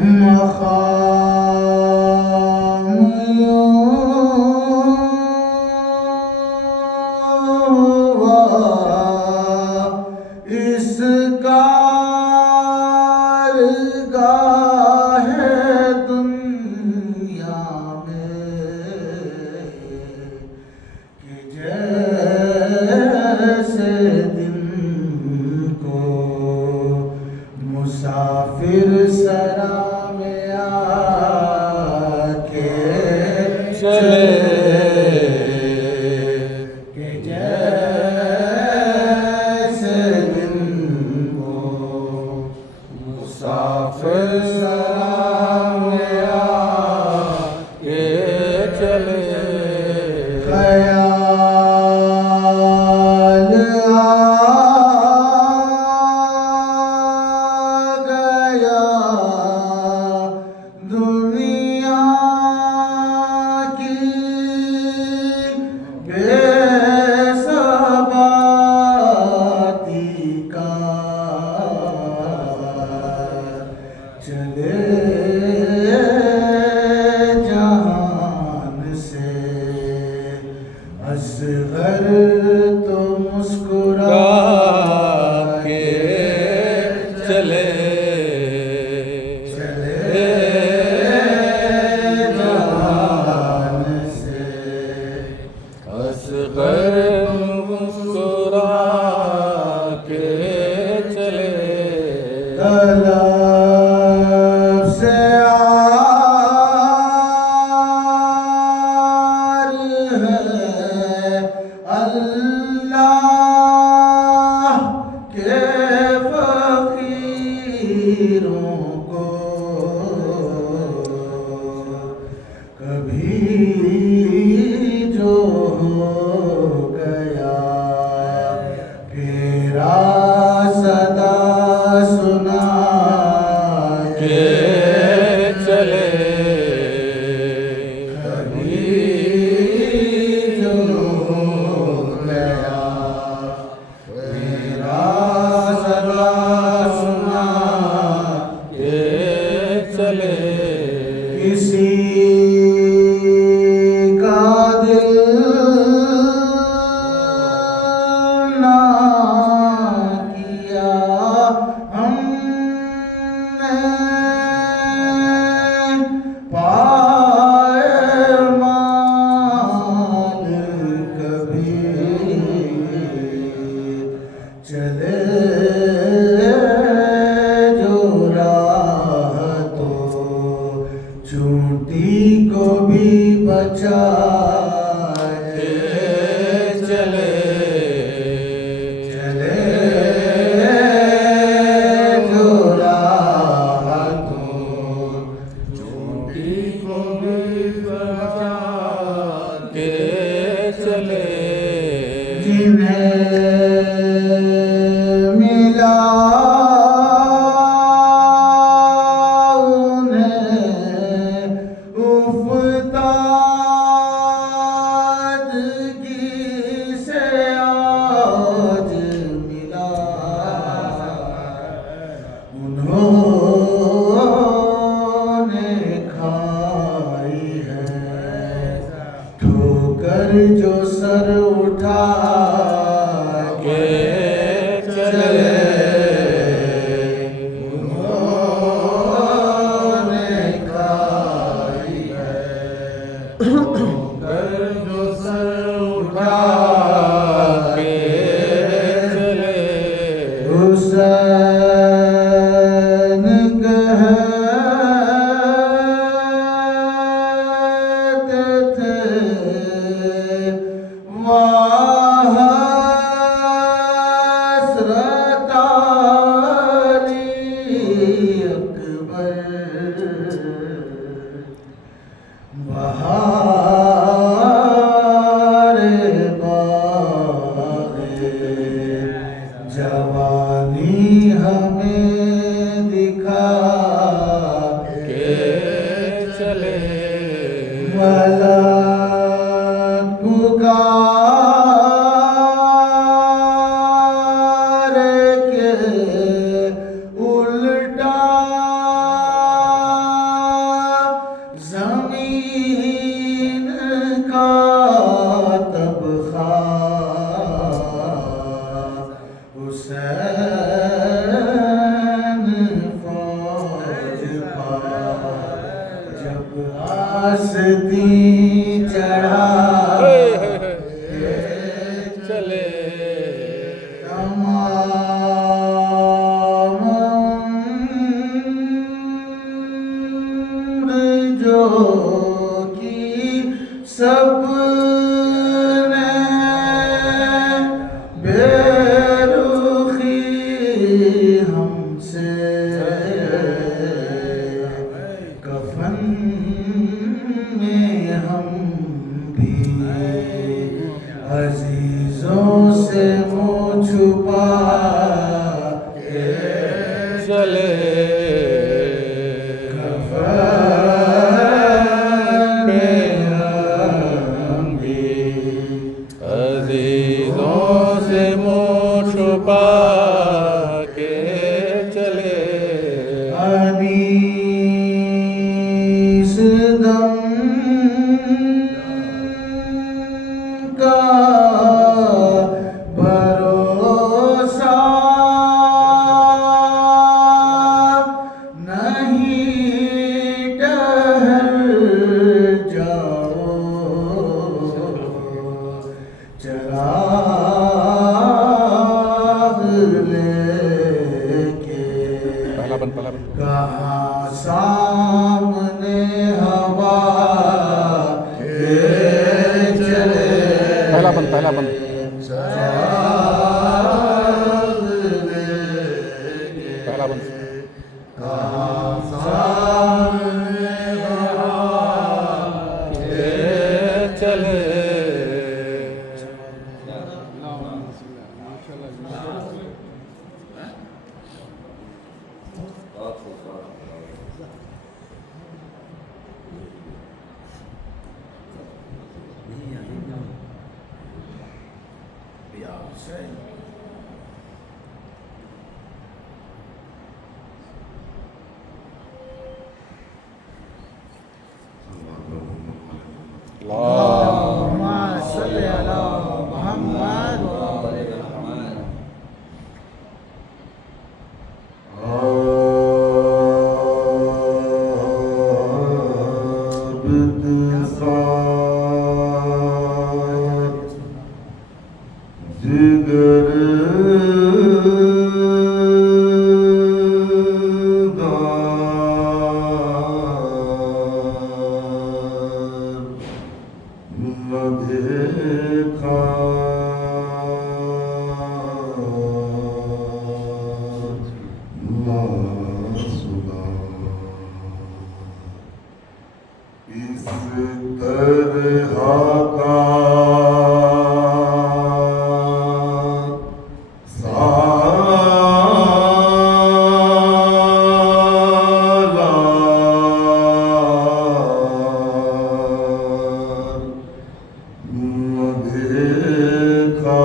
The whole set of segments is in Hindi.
मकाम इसका है दुनिया में कि जैसे दिन को मुसाफिर सरा में आके चले कि जैसे दिन को मुसाफिर सरा में आके चले ख्याल आ गया दुनिया की बेसबाती का चले जहान से असगर तो मुस्कुरा के चले जहान से असगर मुस्कुरा के चले तलब से आर है अल्लाह के फकीरों को कभी जो हो गया तेरा सदा सुना के चले कभी जो हो गया तेरा सदा सुना के चले किसी का दिल ना किया हमने पायमान कभी चले जो राह तो चोटी को भी बचा के चले जो राह तो चोटी को भी बचा के चले जिन्हें मिला उफ़तादगी से आज मिला उन्होंने खाई है ठोकर जो सर उठा के चले उन्होंने खाई है ठोकर जो सर उठा के चले हुसैन कहते थे वाह हज़रत अली अकबर बहारे बाग़े जवानी हमें दिखा के चले मलक पुकार के उल्टा हस्ती चढ़ा के चले तमाम उम्र जो की सबने बेरुखी हमसे कफन में हम भी अजीजों से मुँह छुपा के चले कफन में हम भी अजीजों से मुँह छुपा के चले अनीस दम का भरोसा नहीं ठहर जाओ चिराग लेके पहला बन कहाँ सामने हवा के चले पहला बन चिराग लेके पहला बन कहाँ सामने हवा के चले अल्लाहुम्मा सल्ली अला मुहम्मद इस तरह का सालार न देखा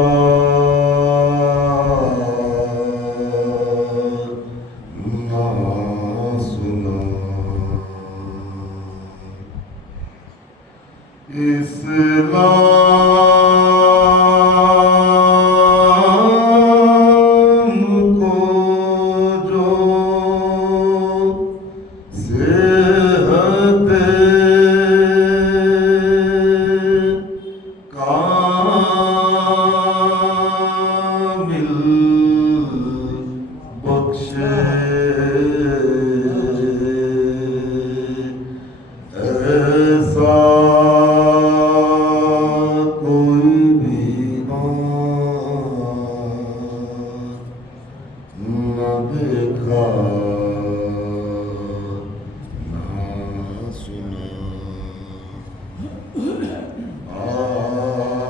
न सुना इस्लाम को जो सेहत कामिल बख्शे ऐसा कोई भी न देखा न सुना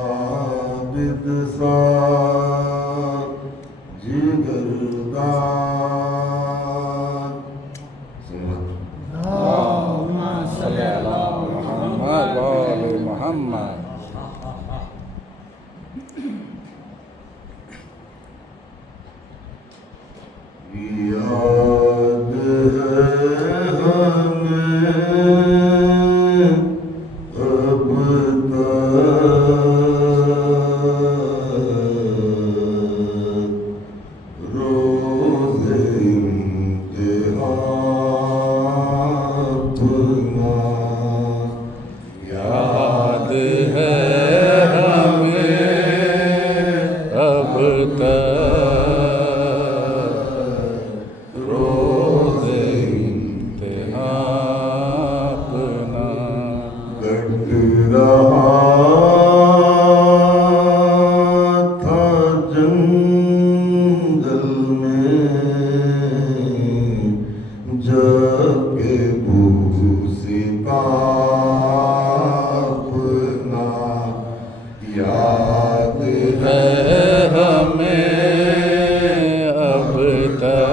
आबिद सा जिगरदार सल्ली अला मुहम्मद व आले मुहम्मद याद है हमें अब तक रोज़े इम्तिहान अपना बूसीता अपना याद है हमें अब तक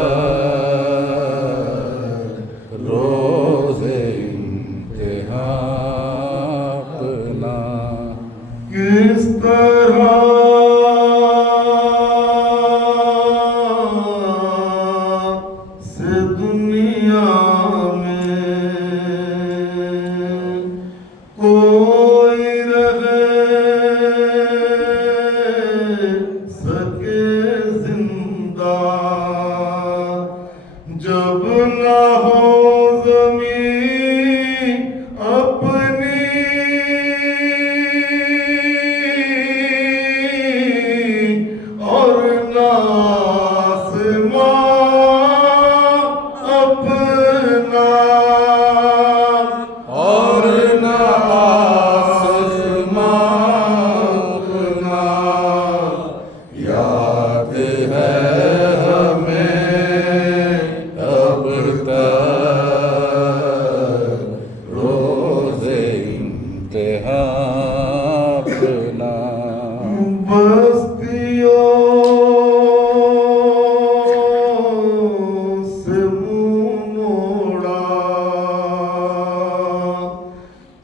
रोज़े इम्तिहान अपना। किस तरह से दुनिया में कोई रह सके जिंदा जब ना हो ज़मीं अपनी और ना आसमां अपना और न आसमां अपना याद है हमें अब तक रोज़े इम्तिहान अपना। बस्तियों से मुँह मोड़ा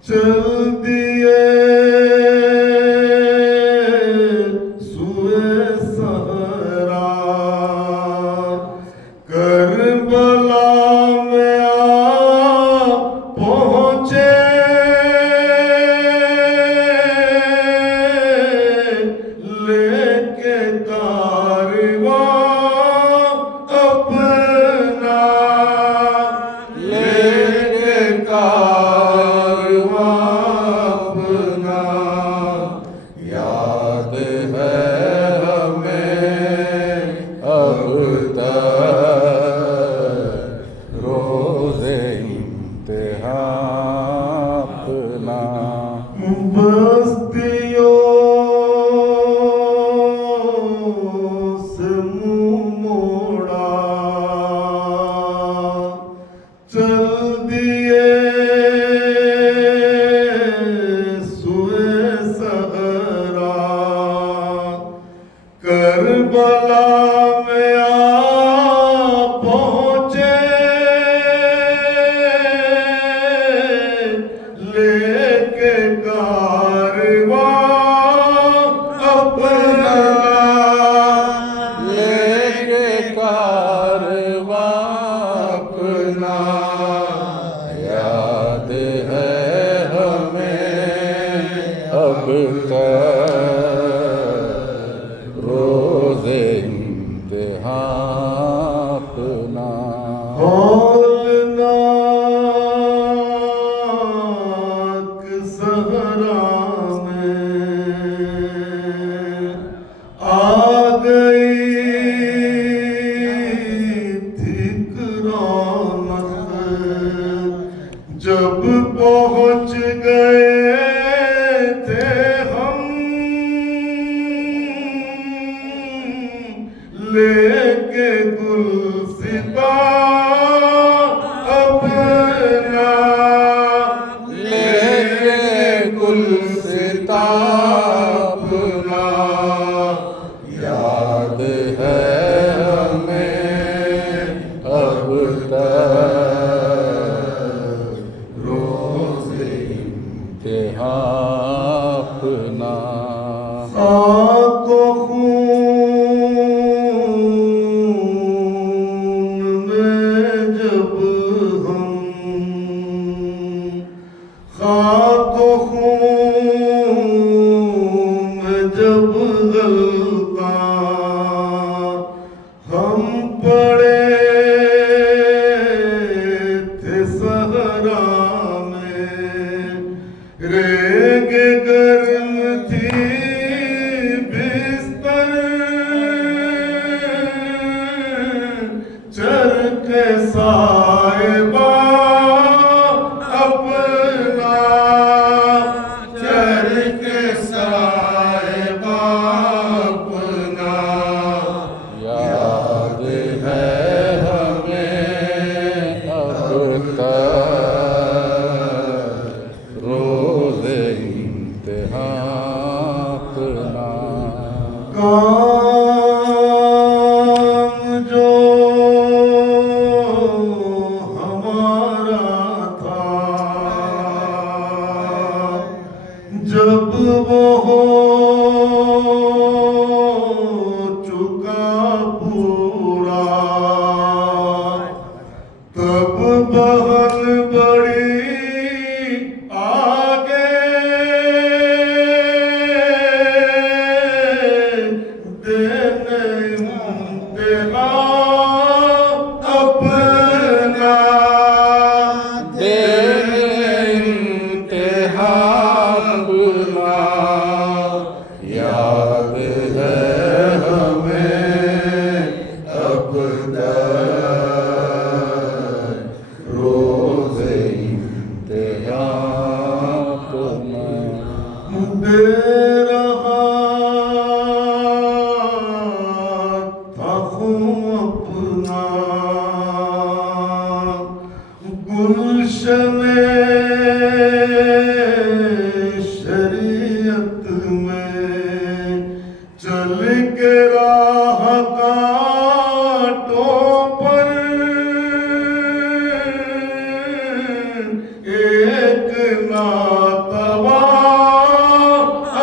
चल दिए सुए सहरा करबला में आ पहुँचे लेके कारवां अपना लेके कारवां अपना याद है हमें अब तक रोज़े इम्तिहान अपना। बस्तियों से मुँह मोड़ा चल दिए सुए सहरा करबला में आ पहुँचे लेके कारवां अपना लेके कारवां अपना याद है हमें अब तक रोज़े इम्तिहान अपना। हौलनाक सहरा में आ गई थी रौनक जब पहुँच गए थे हम लेके गुलसिता अपना लेके गुलसिता अपना याद है हमें अब तक रोज़े इम्तिहान बहन बड़ी आगे देने तेरा अपना इंतहा अपना याद है हमें अब तक रोज़े इंतहा अपना दे रहा था खूं अपना गुलशन शरीयत में चल के राह कांटों पर एक नातवा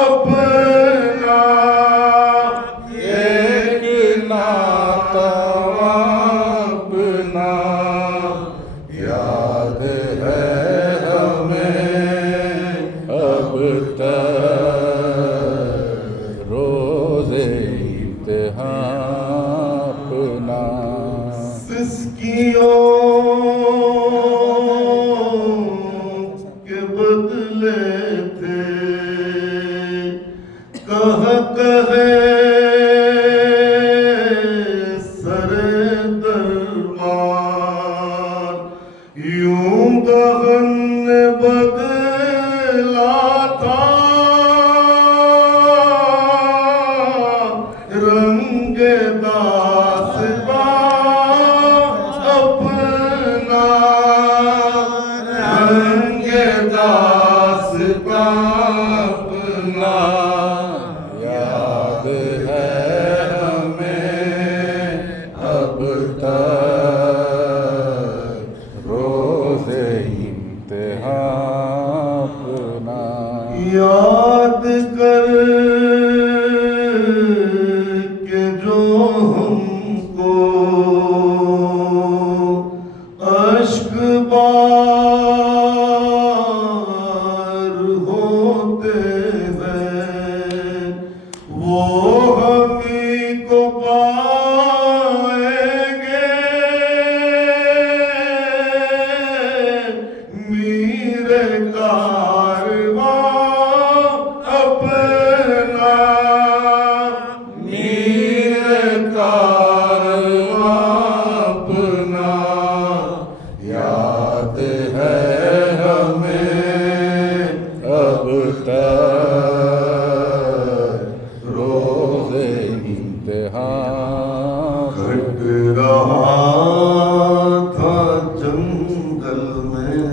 अपना एक नाता अपना याद है हमें अब तक रोज़े इंतहा अपना सिसकियों के बदले थे कहे सरे दरबार यूं गगन ने बदला था रंग दासता अपना रंग दासता अपना याद है हमें अब तक रोज़े इंतहा अपना याद कर के जो हमको अश्क बार होते हैं वो हमी को पाएंगे मेरे कारवां अपना मेरे कारवां अपना याद है हमें अब तक रोज़े इंतहा घट रहा था जंगल में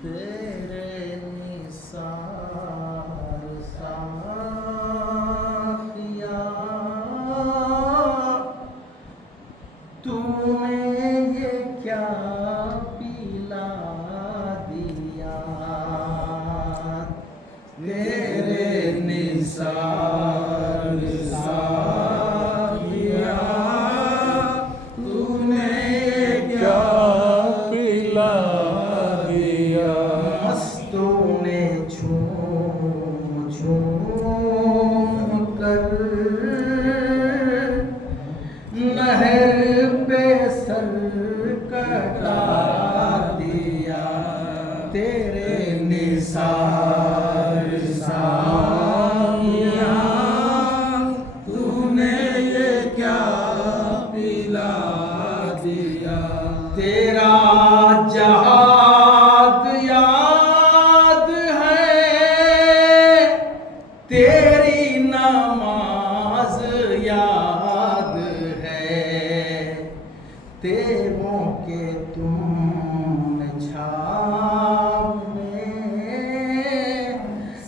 तेरे निसार साथिया तूने ये क्या पिला दिया तेरे निसार साथिया तूने ये क्या पिला दिया मस्तों ने झूम झूम कर नहर पे सर कटा दिया तेरे निसार साथिया तूने ये क्या पिला दिया तेरा जहाद याद है तेरी नमाज याद है तेरों के तुम छाव में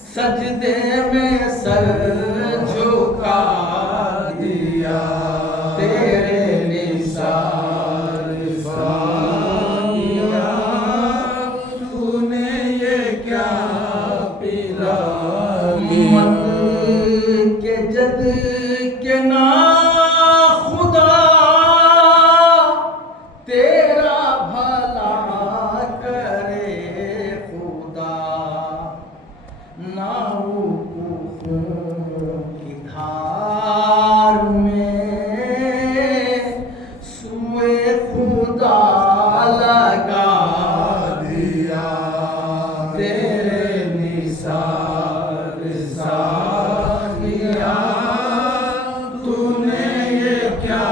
सजदे में सर झुका दिया तेरे निसार साथिया के जद के ना खुदा तेरा भला करे खुदा ना की धार में सुए खुदा लगा दिया तेरे निसार सानिया तूने ये क्या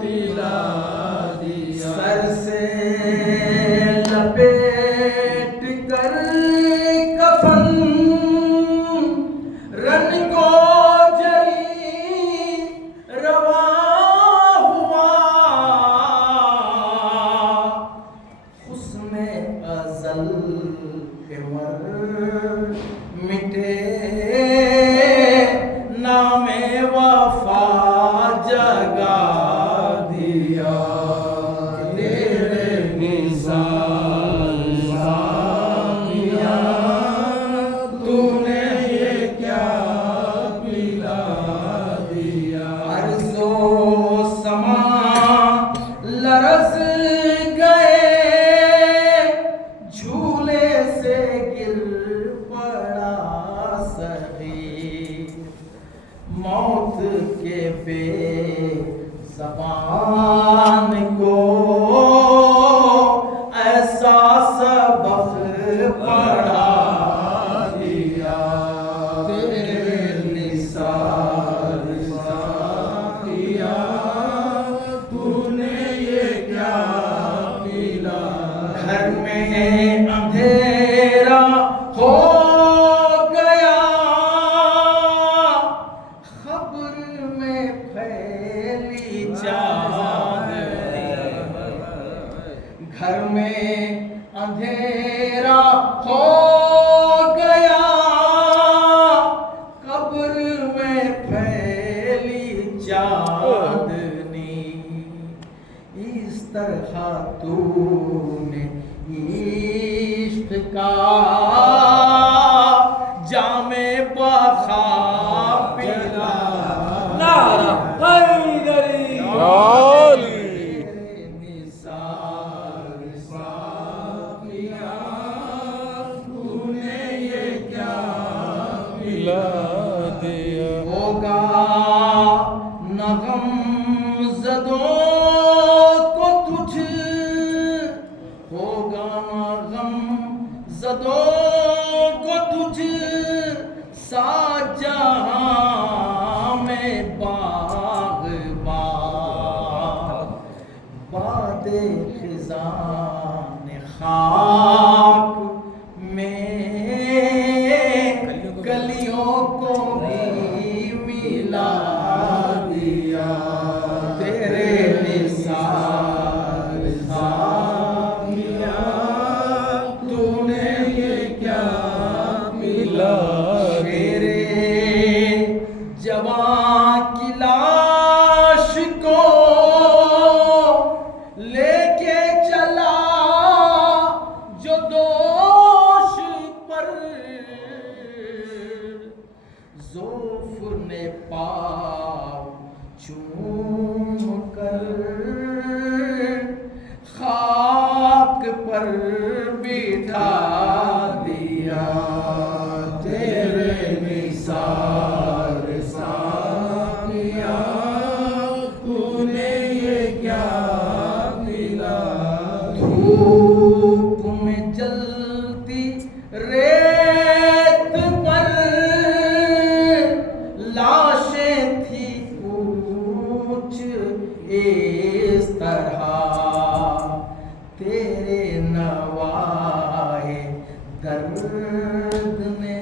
पिला दिया सर से लपेट कर कफन रन को जरी रवा हुआ हुस्न अज़ल के मर मिटे नामे वफा जगा दिया तेरे निसार सानिया तूने ये क्या पिला दिया अर्ज़ो समा लरज़ गए झूले से गिर पड़ा सही मौत के बेज़बान को ऐसा सबक पढ़ा दिया तेरे निसार सानिया तूने ये क्या पिला घर में अंधेरा हो गया खबर में फैली चांदनी घर में अंधेरा हो गया कब्र में फैली चांदनी इस तरह तूने इश्क का जामे बखा पिला नारा हैदरी तेरे निसार सानिया तूने ये क्या पिला दिया होगा नगम ज़दों को तुझ होगा नगम ज़दों को तुझ सा जहां में बाग़बान बादे ख़िज़ान खाक में गलियों को भी मिला दिया तेरे निसार सानिया तूने ये क्या मिला मेरे जवां की लाश को लेके चला जो दोष पर ज़ुल्फ़ ने पाँव चूम कर खाक पर बिठा दिया तेरे निसार सानिया तूने ये क्या मिला धूप में जलती रेत पर लाशें थी ऊंच इस तरह तेरे नवाए दर्द ने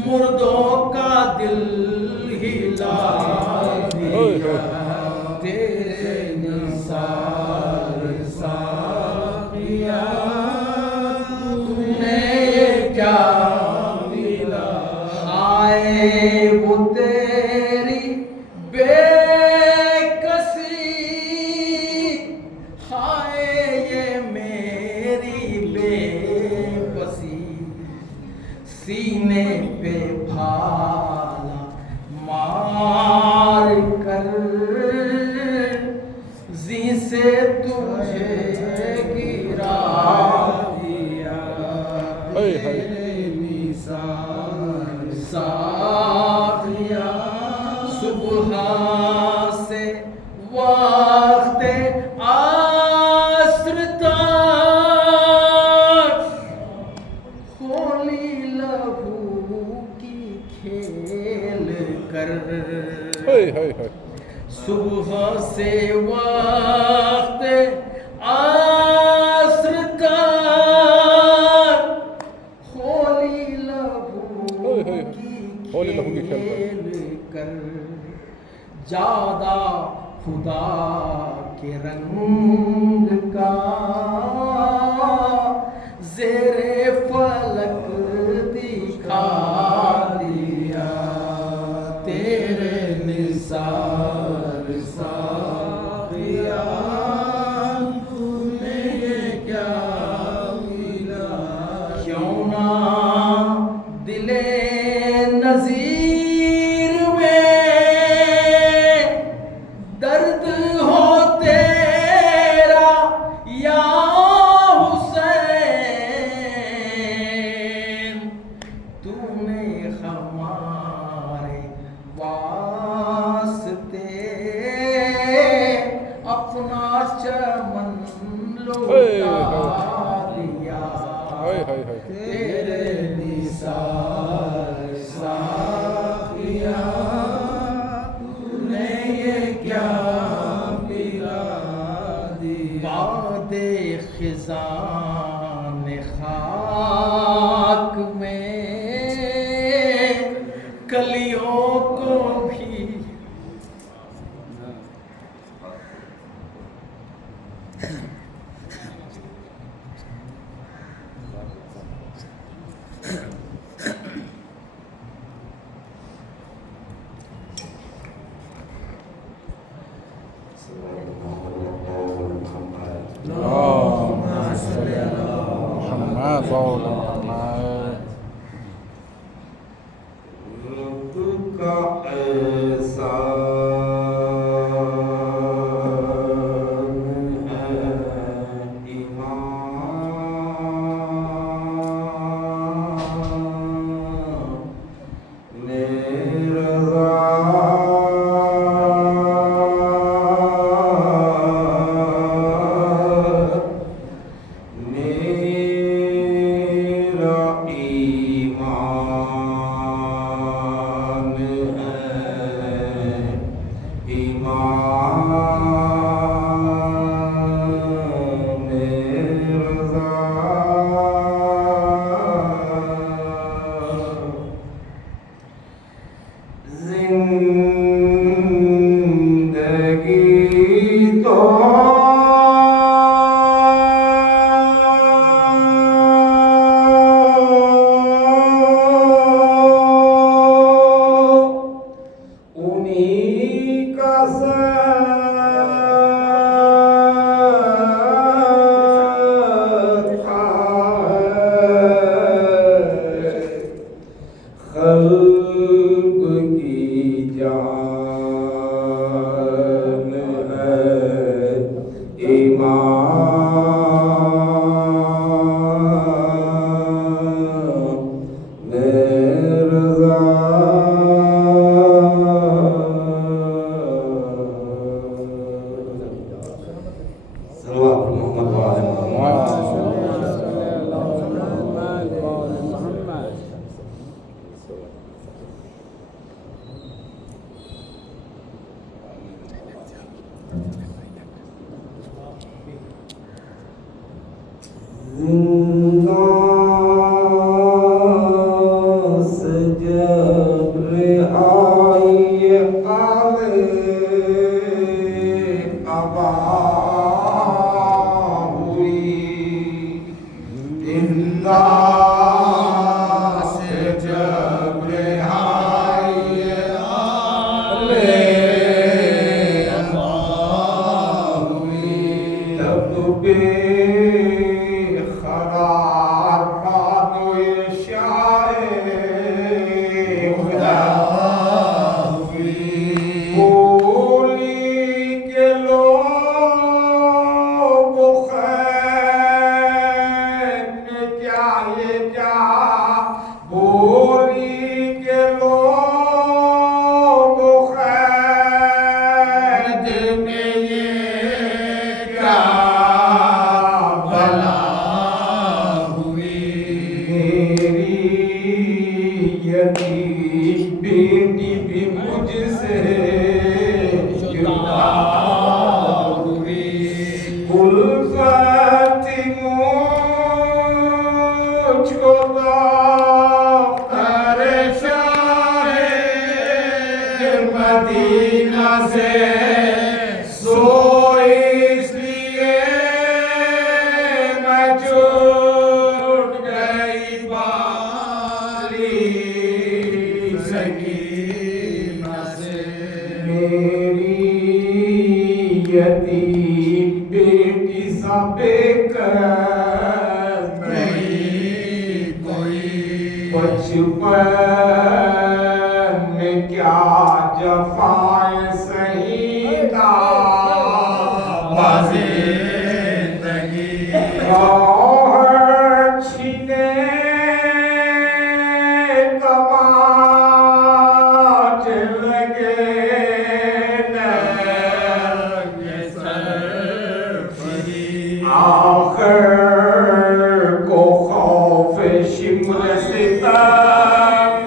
मुर्दों का दिल हिला दिया तेरे निसार सानिया तूने ये क्या मिला हाय वो तेरी बेकसी हाय ये मेरी बेबसी सीने से वक्त आस्र का होली लहू की खेल कर ज्यादा खुदा के रंग का ज़ेरे फलक दिखा दिया तेरे निसार साथिया तूने ये क्या मिला क्यों ना दिले नज़ीर में दर्द हो तेरा या हुसैन तूने हमारे वास्ते अपना चमन लुटा दिया तेरे निसार साथिया तूने ये क्या मिला दिया बादे खिज़ान खाक में कलियों को भी Muhammad Muhammad रब का ऐसा जिंदगी तो उन्हीं का था खल्क़ की जान है इमाम मिर्ज़ा सल्लल्लाहु मोहम्मद वाले से जब रिहाई आले अबा हुई जिंदा से जब रिहाई आले अबा हुई तब बेखरार बादोए शाये खुदा हुई बोली के लोग खैर में क्या ये मुझको तो अरे शाहे मदीना से सो इसलिए मैं छूट गई बारी सकीना से मेरी यतीम बेटी सबकर नहीं कोई बचपन में क्या जफाएं सहीदा बाज़िंदगी और छीने तमाचे लगे आखिर को खौफ शिमर सितम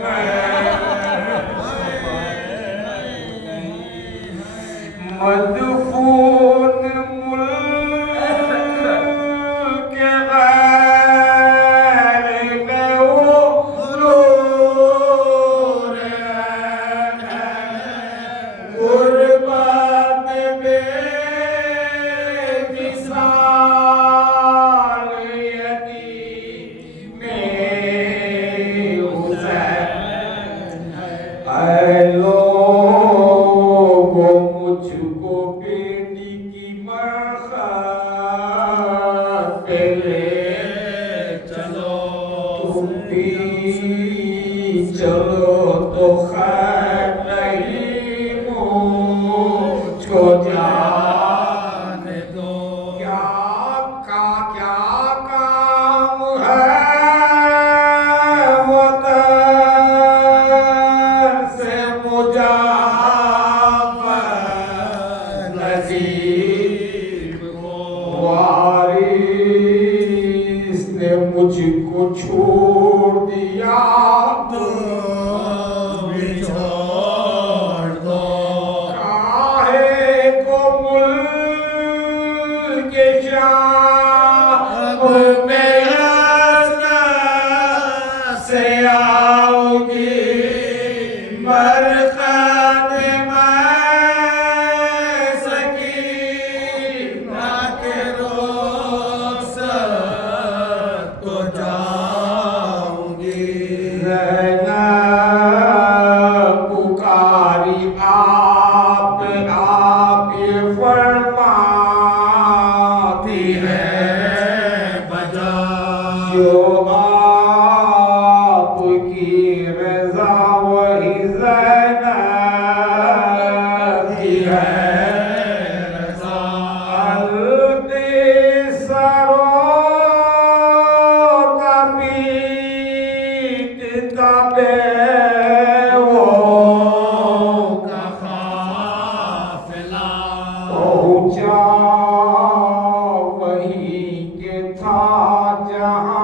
मदफून मुल्क गैर में वो नूर है गुरबत बेमिसाल यतीम हुसैन है लोगों मुझको बेटी की मरहमत पे ले चलो तुम भी चलो तो खैर नहीं मुझको जाने दो क्या काम है वतन से मुजाफर नसीब को वारिस ने मुझको छोड़ दिया तो भी छोड़ दो काहे को मुल्क शाम में हसरत से आओगी मरकत में सकीना के रोज़त को जाऊंगी ज़ैनब पुकारी आप ये फरमाती है बजा जो आपकी रज़ा वही ज़ैनब की है रज़ा अलते सरों का पीटता बेवों का काफ़िला पहुँचा वहीं के था जहाँ